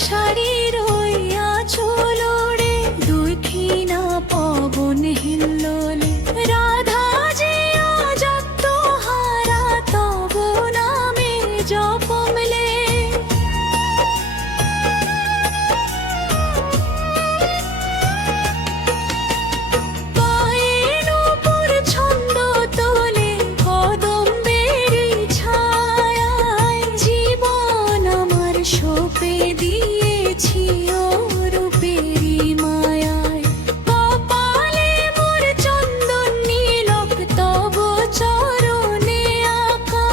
শাড়ির ওই আঁচল ওড়ে দক্ষিণা পবন হিল্লোলে রাধা যে আজ আত্মহারা তব নামে জপমলে পায়ে নূপুর ছন্দ তোলে কদম্বেরই ছায়ায় জীবন আমার সঁপে দিয়েছি ও রূপেরই মায়ায় কপালে মোর চন্দন নীলক তব চরণে আঁকা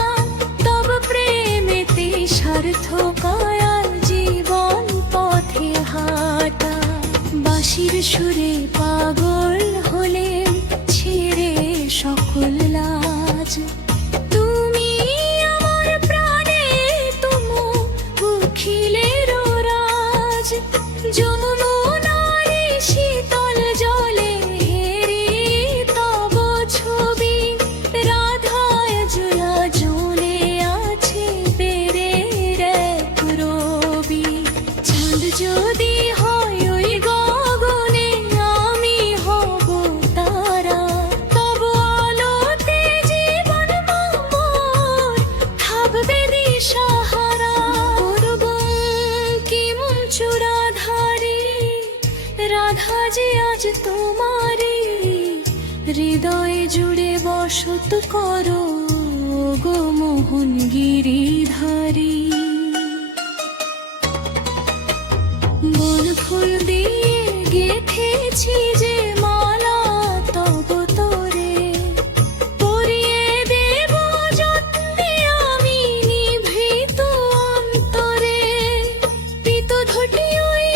তব প্রেমেতে সার্থকায় জীবন পথে হাঁটা বাঁশির সুরে পাগল হলে ছেড়ে সকল লাজ তুমি আমার প্রাণে তুমু উখিলের রাজ যমুনার শীতল জলে হেরি তব ছবি রাধায় জুলা জলে আছে বেড়ের এক রবি চাঁদ যদি হয় ওই গগনে আমি হব তারা তব আলোতে জীবন মোর থাকবে দিশাহারা করব কি মন চূড়াধারী রাধা যে আজ তোমারি হৃদয়ে জুড়ে বসত করো গো মোহন গিরিধারী বন ফুল দিয়ে গেথেছি যে মালা তব তোরে পরিয়ে দেব যত্নে আমি নিভৃত অন্তরে পিত ধটি ওই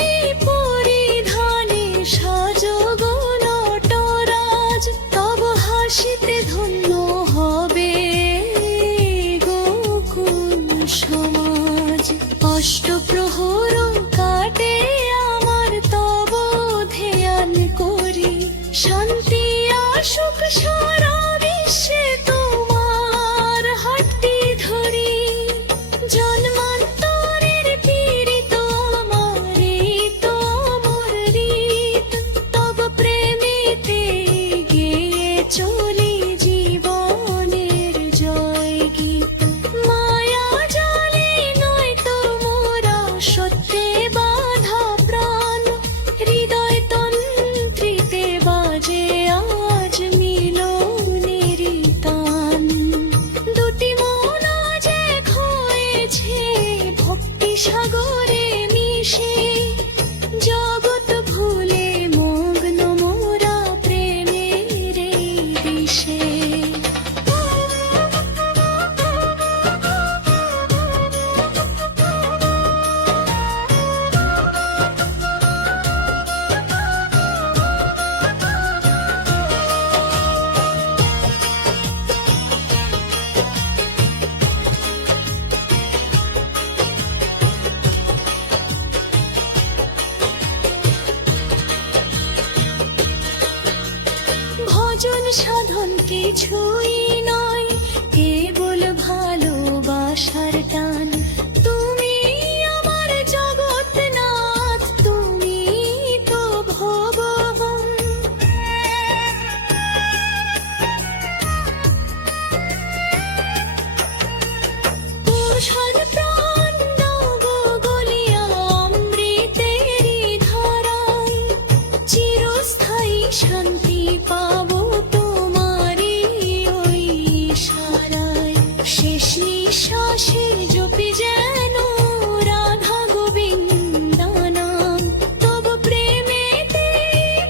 পরিধানে সাজো গো নটরাজ তব হাসিতে ধন্য হবে গোকুল সমাজ অষ্টপ্রহর কাটে আমার তব ধ্যান করি শান্তি আসুক সারা বিশ্বে তোমার হাতটি ধরি জন্মান্তরের পীড়িত আমার এই তো অমর রীত তব প্রেমেতে গেয়ে চলি জীবনের জয় গীত মায়া জালে নয়তো মোরা সত্যে বাধা প্রাণ হৃদয় তন্ত্রিতে বাজে আজ মিলনেরই তান দুটি মন আজ এক হয়েছে ভক্তি সাগরে মিশে জগৎ ভুলে মগ্ন মোরা প্রেমের এই বিষে ভজন সাধন কিছুই নয় কেবল ভালোবাসার টান তুমি আমার জগৎনাথ তুমি তো ভগবান পোষণ প্রাণ নব গলিয়া অমৃতেরই ধারায় চিরস্থায়ী শান্তি পাবো তোমারই ওই ইশারায় শেষ নিঃশ্বাসে জপি যেন রাধা গোবিন্দা নাম তব প্রেমেতে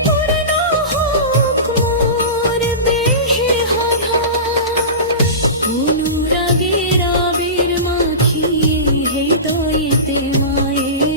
পূর্ণ হোক মোর দেহে আধার অনুরাগের আবির মাখিয়ে হৃদয়েতে মায়ের